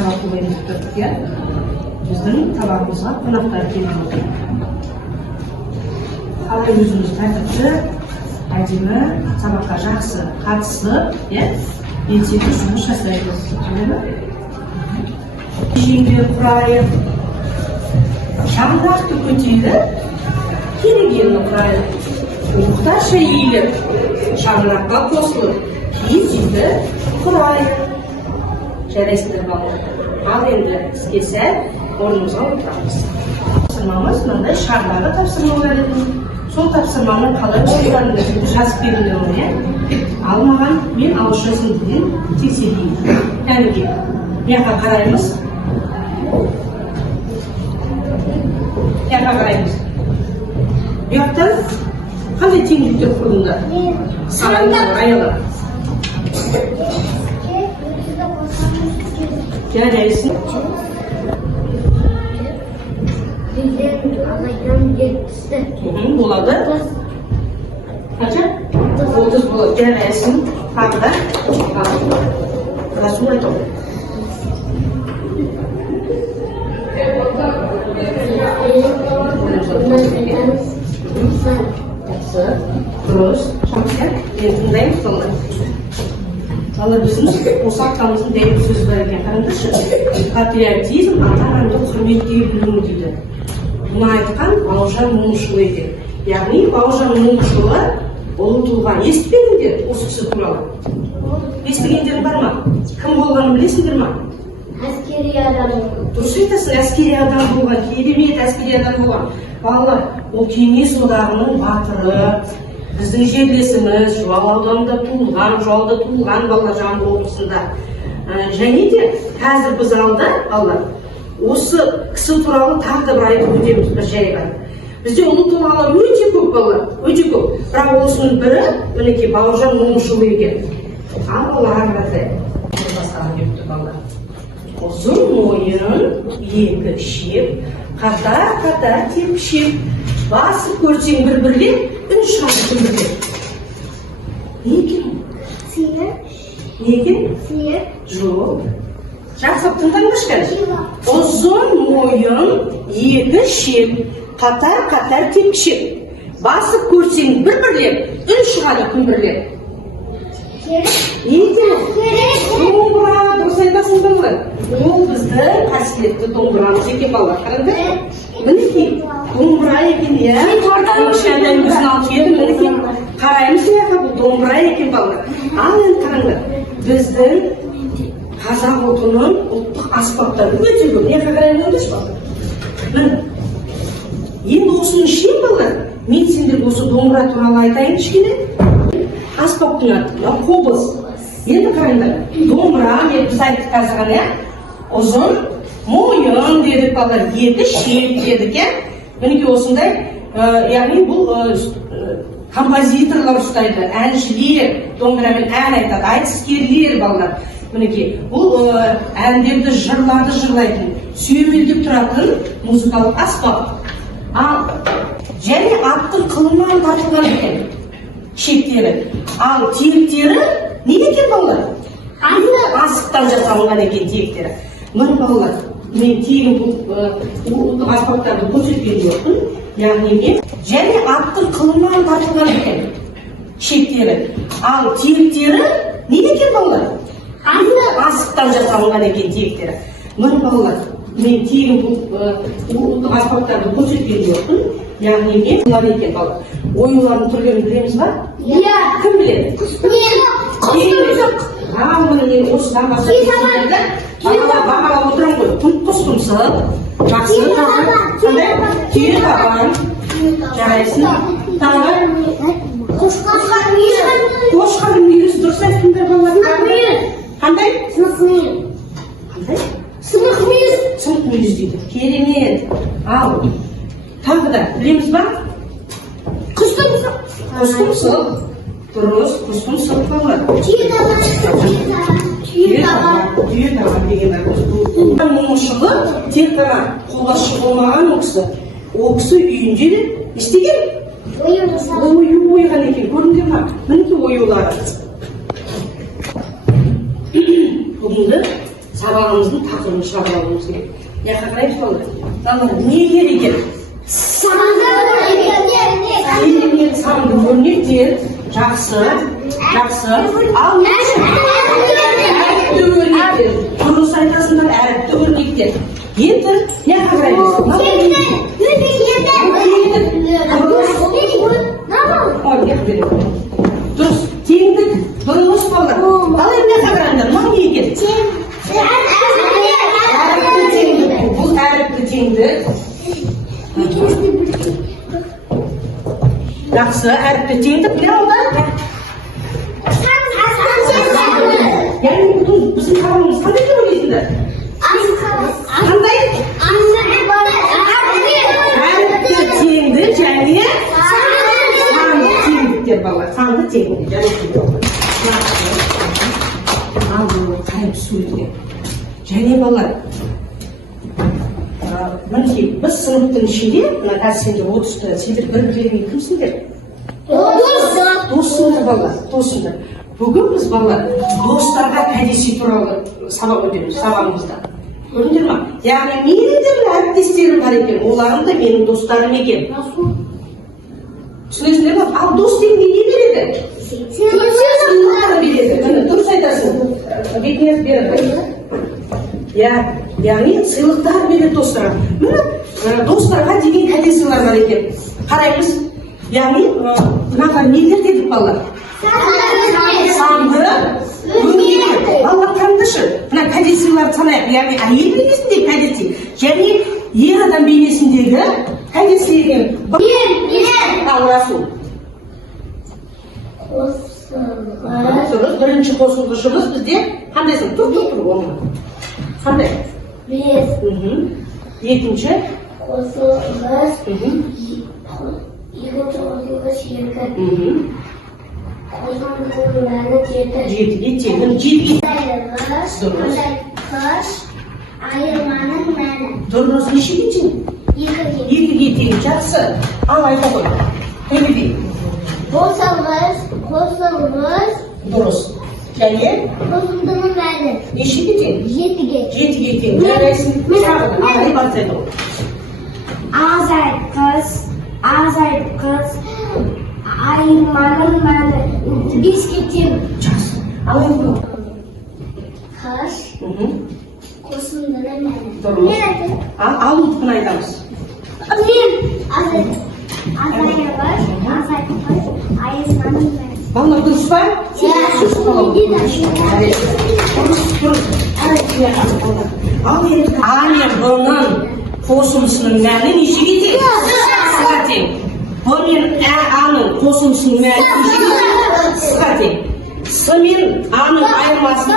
сабақ болайын деп тұрдық, иә? Біздің табағымызға қонақтар келіп отыр. Қалай өзіміз тәртіпті, әдемі, сабаққа жақсы қатысып, белсенді жұмыс жасаймыз. Жеңдер құрайық, шаңырақты көтеріп, керегені құрайық, мұқташа иіліп, шаңыраққа қосылып, киіз құрайық. Жарайсыңдар балалар. Ал енді іске сәл орнымызға отырамыз. Тапсырмамыз мынандай шардағы тапсырмалар еді. Сол тапсырманы қалай орындағанымды жазып беріңдер оны. Ал маған мен ауызша тілін тексерейін. Кәніге, бұяққа қараймыз. Бұяққа қараймыз. Бұяқтан қандай теңдіктер құрылды? Сарайыңдар, аяла. Жарайсың. Болады. Қанша? 30 болады. Жарайсың. Тағы да. Расул айту. Дұрыс. Тыңдаймыз солай. Ал біздің осы аптамыздың дәйек сөзі бар екен. Қараңдаршы. Патриотизм ата-ананы құрметтей білу дейді. Бұны айтқан Бауыржан Момышұлы екен. Яғни Бауыржан Момышұлы ұлы тұлға. Естіпедіңдер осы кісі туралы? Естігендерің бар ма? Кім болғанын білесіңдер ма? Әскери адам. Дұрыс айтасың, әскери адам болған, керемет әскери адам болған. Балалар, ол Кеңес одағының батыры, біздің жерлесіміз, Жуалы ауданында туылған, Жуалыда туылған балалар Жамбыл облысында. Және де қазір біз алда, балалар, осы кісі туралы тағы да бір айтып өтеміз бір жайға. Бізде ұлы тұлғалар өте көп балалар, өте көп. Бірақ осының бірі, мінекей Бауыржан Момышұлы екен. Ал балалар қарасай. Басқаға келіп тұр балалар. Ұзын мойын, екі ішек, қатар тепшек, басып көрсең бір-бірлеп, үн шығады күндірден. Не екен? Сиыр. Не екен? Сиыр. Жоқ. Жақсып тыңдаңдаршы қазір. Ұзын мойын, екі ішек, қатар тепшек, басып көрсең бір-бірлеп, үн шығады күндірден. Не екен? Домбыра, дұрыс айтасыңдар ғой. Ол біздің қасиетті домбырамыз екен балалар. Қараңдар. Мінекей, домбыра екен, иә. Кішкентай біздің алып едім, мінекей. Қараймыз яқа, бұл домбыра екен балалар. Ал енді қараңдар. Біздің қазақ ұлтының ұлттық аспаптары өте көп. Не қараймыз балалар? Енді осының ішінен балалар, мен сендерге осы домбыра туралы айтайын кішкене. Аспаптың аты, қобыз. Енді қараңдар, домбыра, біз айттық қазір ғана, ұзын мойын дедік балалар, екі шек дедік, мінекей осындай, яғни бұл композиторлар ұстайды, әншілер, домбырамен ән айтады, айтыскерлер балалар. Мінекей, бұл әндерді, жырларды жырлайтын, сүйемелдеп тұратын музыкалық аспап. Және аттың қылынан тартылған екен. Шектері. Ал тиектері не екен балалар? Асықтан жасалынған екен тиектері. Міне балалар, мен тегін бұл аспаптарды көрсеткен жоқпын. Яғни мен және аттың қылынан тартылған екен. Шектері. Ал тиектері не екен балалар? Асықтан жасалынған екен тиектері. Міне балалар, мен тегін бұл аспаптарды көрсеткен жоқпын. Яғни мен бұлар екен балалар. Оюлардың түрлерін білеміз ба? Иә. Кім біледі? Мен. Міне мен осыдан бастап бағалап отырам ғой. Құс тұмсық, жақсы, қандай? Түйе табан, жарайсың. Тағы? Қошқар мүйізі. Қошқар мүйізі дұрыс айтыңдар балалар. Қандай? Сынық мүйіз. Қандай? Сынық мүйіз. Сынық мүйіз дейді. Керемет. Ал, тағы да білеміз ба? Құс тұмсық. Құс тұмсық. Дұрыс, құс тұмсық балалар. Түйе табан. Түйе табан деген Момышұлы тек қана қолбасшы болмаған ол кісі үйінде де істеген. Ою ойған екен, көріңдер ма? Мінекей оюлары. Бүгінгі сабағымыздың тақырыбын шығарып алуымыз керек. Яққа қараймыз балалар. Балалар, не керек екен? Санды өрнектер жақсы. Ал әріпті өрнектер. Дұрыс айтасыңдар, әріпті өрнектер. Енді яққа қараймыз. Дұрыс, теңдік, дұрыс балалар. Ал енді яққа қараңдар, мынау не екен? Әріпті теңдік. Бұл әріпті теңдік. Жақсы, әріпті теңдік. Не алды? Яғни біздің табамыз қандай деп ойлайсыңдар? Қандай? Әріпті теңдік және санды теңдіктер балалар. Санды теңдік. Ал бұл қайып суретке. Және балалар, мінекей біз сыныптың ішінде, мына қазір сендер 30-та, сендер бір-бірлеріңе кімсіңдер? Доссыңдар балалар, доссыңдар. Бүгін біз балалар достарға кәдесый туралы сабақ өтеміз, сабағымызда. Көрдіңдер ма? Яғни менің де бір әріптестерім бар екен, оларың да менің достарым екен. Түсінесіңдер ма? Ал дос дегенде не береді? Сыйлықтар береді. Міне дұрыс айтасың. Бетіңіз береді. Яғни сыйлықтар береді достарға. Міне достарға деген кәдесыйлар бар екен. Қараймыз. Яғни мынаған нелер дедік балалар? Санды, өрнектер. Балалар қараңдаршы. Мына кәдесыйларды санайық. Яғни әйел бейнесіндегі кәдесый және ер адам бейнесіндегі кәдесый екен. Ал Расул. Дұрыс, бірінші қосылғышымыз бізде қандайсың? Тұр, оңға. Қандай? Екінші? Қосылғыш. Екінші қосылғыш екі. Қосылғышының мәні жеті. Жетіге тегін, жетіге. Азайтқыш, айырманың мәні. Дұрыс, нешеге тегін? Екіге тегін, жақсы. Ал айта ғой. Төлебей. Қосылғыш. Дұрыс. Және? Қосылғының мәні. Нешеге тегін? Жетіге. Жетіге тегін. Жарайсың. Ағай басайды ғой. Азайтқыш, айырманың мәні. Беске тең. Жақсы. Ал енді бұл. Қыш, қосылғының мәні. Дұрыс. Ал ұлтын айтамыз. Азайтқыш, айырманың мәні. Балалар дұрыс па? Ал енді А мен Б-ның қосылысының мәні нешеге тең? С-ға тең. Б мен А-ның қосылысының мәні нешеге тең? С-ға тең. С мен А-ның айырмасы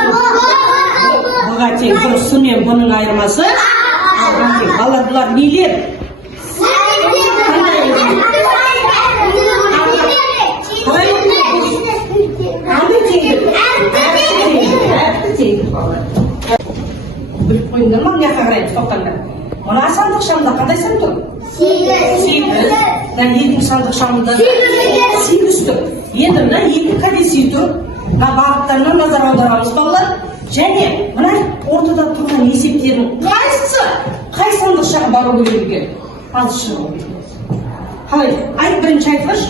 Б-ға тең. Дұрыс, С мен Б-ның айырмасы А-ға тең. Балалар бұлар нелер? Біліп қойыңдар ма? Мына жаққа қараймыз, тоқтаңдар. Мына сандық шамда қандай сан тұр? 8. Екінші сандық шамында 8 тұр. Енді мына екі кәдесый тұр. Мына бағыттарына назар аударамыз балалар. Және мына ортада тұрған есептердің қайсысы қай сандық шаға бару керек екен? Ал шығу. Қалай? Айт, бірінші айтқыш.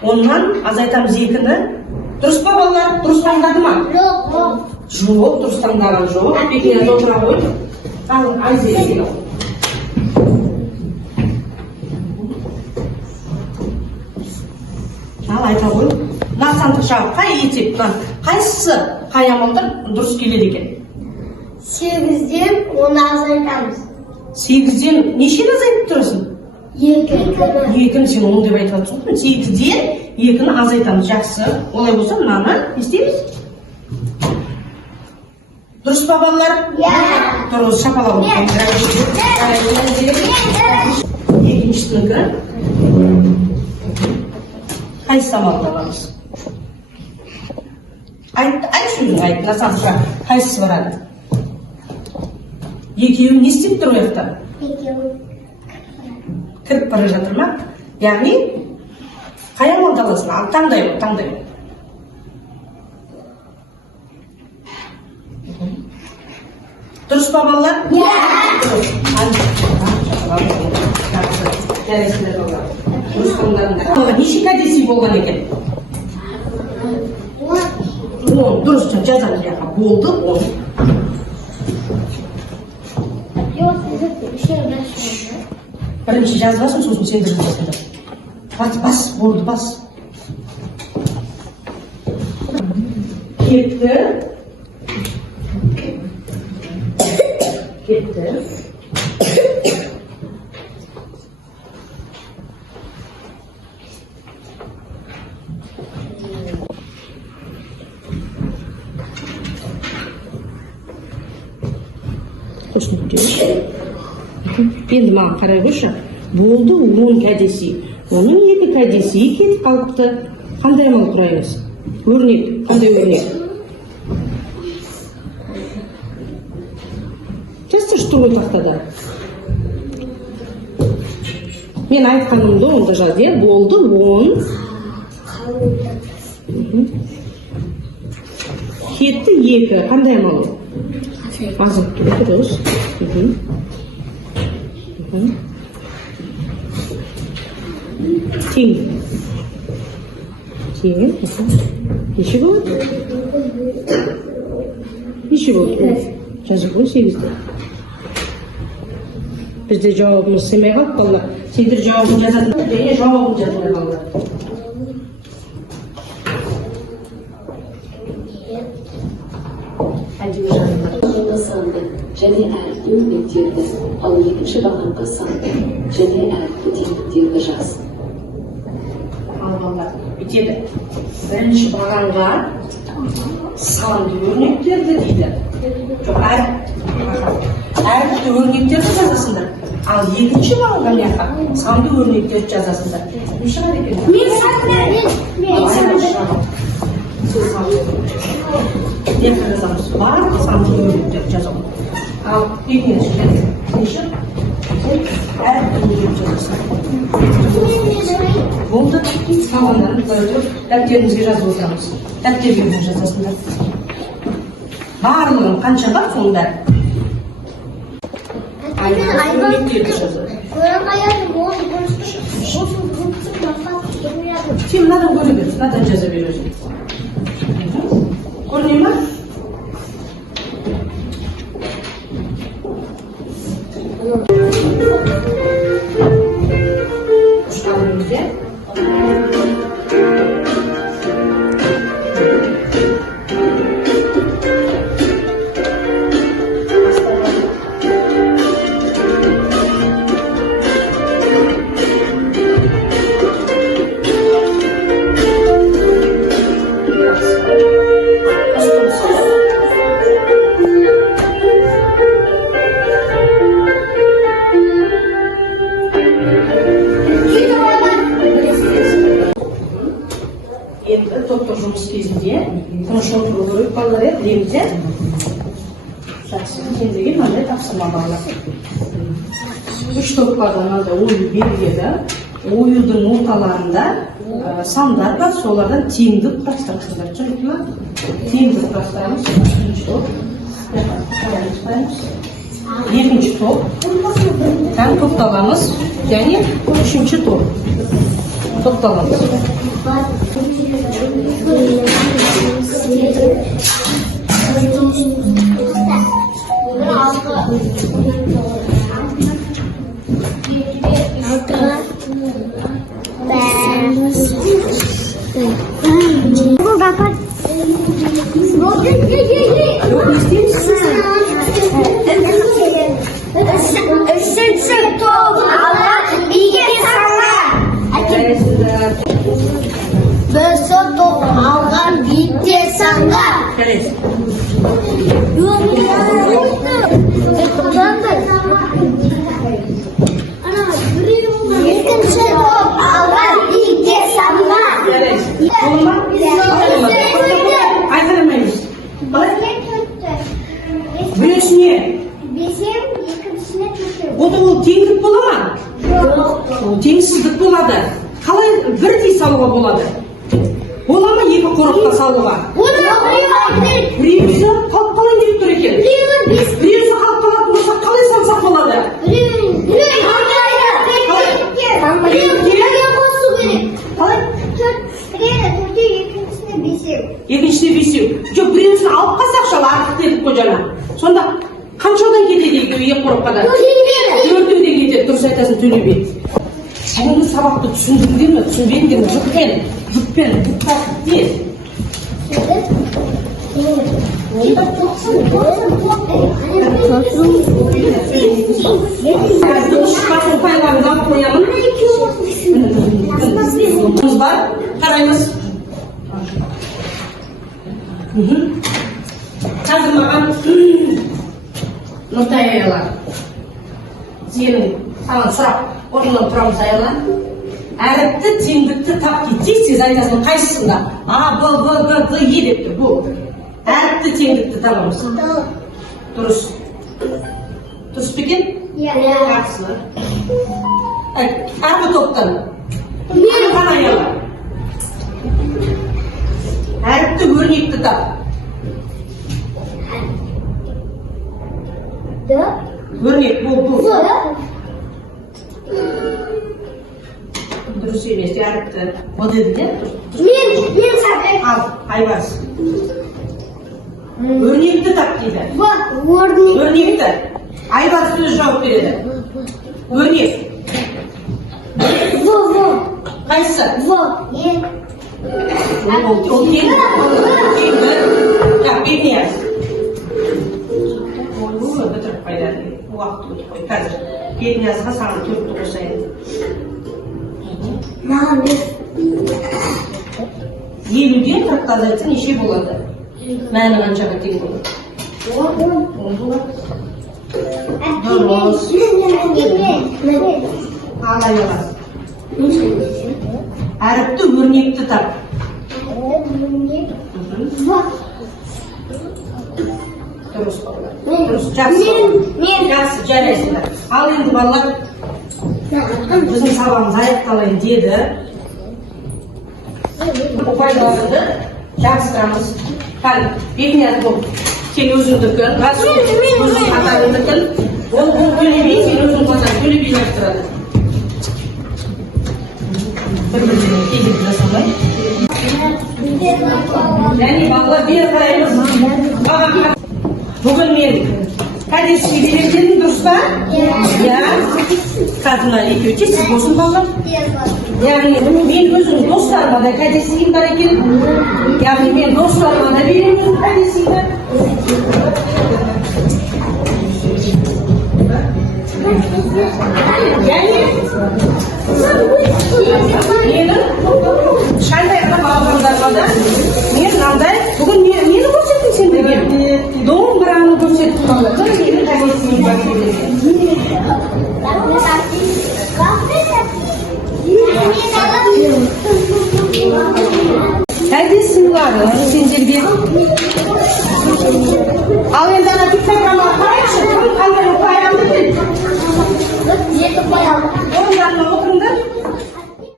Оннан азайтамыз екіні. Дұрыс па балалар? Дұрыс таңдады ма? Жоқ, дұрыс таңдаған жоқ. Бекіне отыра қой. Ал, айзелесің. Ал, айта қой. Мына сандық жағы қай есеп? Қайсысы қай амалдар дұрыс келеді екен? 8-ден 10 азайтамыз. 8-ден нешені азайтып тұрасың? 2-ні сен 10 деп айтып отырсың. 8-ден 2-ні азайтамыз. Жақсы. Олай болса, мынаны не істейміз? Дұрыс па балалар? Дұрыс, шапалау. Екіншісінікі. Қайсы амалды аламыз? Айт сөзің, айт. Насанша қайсысы барады? Екеуі не істеп тұр ояқта? Екеуі кіріп бара жатыр ма? Яғни Қай амалды аласың? Ал таңдай бер, таңдай бер. Дұрыс па балалар? Иә. Жарайсыңдар балалар. Дұрыс болыңдар. Неше кәдесый болған екен? 10. Дұрыс жазамыз жаққа. Болды 10. Бірінші жазбасын, сосын сен де жазасыңдар. Бас, болды, бас. Кетті. Кетті. Енді маған қарай көрші. Болды 10 кәдесый. Оның 2 кәдесейі кетіп қалыпты. Қандай амал құраймыз? Өрнек. Қандай өрнек? Жазсыршы тұр ғой тақтада. Мен айтқанымды онда жаз, е? Болды 10. Кетті 2. Қандай амал? Азып тұр, дұрыс. Тең. Тең. Неше болады? Неше болады? Жазып ғой 8-ді. Бізде жауабымыз семей қалып балалар. Сендер жауабын жазатын, және жауабын жазылар балалар. Sandı және әріпті өрнектерді, ал екінші бағанға санды және әріпті теңдіктерді жаз. Ал балалар, бүйтеді. Бірінші бағанға санды өрнектерді дейді. Жоқ, әріпті өрнектерді жазасыңдар. Ал екінші бағанға мияққа санды өрнектерді жазасыңдар. Не шығады екен? Мен жазамыз. Барлық санды өрнектерді жазамыз. Ал екінші неше? Әріпті өрнек жазасың. Болды. Сауалдарын көріп, дәптерімізге жазып отырамыз. Дәптерге жазасыңдар. Барлығын қанша бар сонда? Өрнектерді жазады. Сен мынадан көре бересің, мынадан жаза бересің. Көріне ма? Ұштарымызде. Енді топтық жұмыс кезінде тыныш отыру керек балалар еді, білеміз, е? Жақсы, ендіге мынандай тапсырма балалар. 3 топпада мынандай ою беріледі. Оюдың орталарында сандар бар, солардан теңді құрастырасыздар. Түсінікті ме? Теңді құрастырамыз. Бірінші топ. Екінші топ. Топталамыз. Және үшінші топ. Топталамыз. Üçüncü top alır, iki sana. Besok top algan bitti sana. İkinci top algan bitti sana. Айталамаймыз. Біреусіне Bizim ikincisine kötü. ол теңдік бола ма? Ол теңсіздік болады. қалай бірдей салуға болады? Бола ма екі қорапқа салуға? Біреуісі қалып қалайын деп тұр екен. Біреуісі қалып қалатын болса қалай салсақ болады? Екіншісіне бесеу. Жоқ, біреуісін алып қалсақ шал артық дедік қой жаңа. Сонда қаншадан кетеді екі қорапқадан? Төртеуден кетеді, дұрыс айтасың, Төле би. Бүгінгі сабақты түсіндіңдер ме? Түсінбеңдер ме? Жұппен, тез. Шықпасын пайларын алып қоямын. Бар, қараймыз. Қазір маған Нұртай аялар. Сенің саған сұрақ орнынан тұрамыз аялар. Әріпті, теңдікті тап кетсе, сіз айтасың қайсысында? А, Б, Е депті, бұл. Әріпті, теңдікті табамыз. Дұрыс. Дұрыс па екен? Жақсы. Арғы топтан. Қан аялар. Әріпті, өрнекті тап. Өрнек, бұл. Дұрыс емес, әріпті. О деді де? Мен сәбек. Ал, Айбас. Өрнекті тап дейді. Өрнекті. Айбас сөз жауап береді. Өрнек. Қайсы? Ол теңді. Так, бетіне яз. Бітіріп қайдады. Уақыт өтіп қой. Қазір бетіне yazға саған төртті қосайын. Елуден қырыққа азайтса неше болады? Мәні қаншаға тең болады? Дұрыс. Ал аялар. Әріпті, өрнекті тап. Дұрыс балалар. Дұрыс, жақсы. Жақсы, жарайсыңдар. Ал енді балалар, біздің сабағымыз аяқталайын деді. Ұпайларыңды жақсырамыз. Қан, бетіне ат бол. Сен өзіңдікін, өзің қатарыңдікін. Ол төлебей, сен өзің қатар, төлебей жақсырады. Бір-біріне кезіп жасамай. Және балалар бері қараймыз. Бүгін мен кәдесіге берекенім дұрыс па? Иә. Қазына екеуте сіз болсын балалар. Яғни мен өзім достарыма да кәдесігім бар екен. Яғни мен достарыма да беремін кәдесігімді. Және менің шайдайға балғандарға да мен мынандай бүгін нені көрсеттің сендерге? Домбыраны көрсеттім балалар. Менің кәдесігім бар екен. Кәдесіңлары сендерге. Ал енді ана пиктограммаға қарайықшы. Кім қандай ұпай алды дейді? 7 ұпай алды.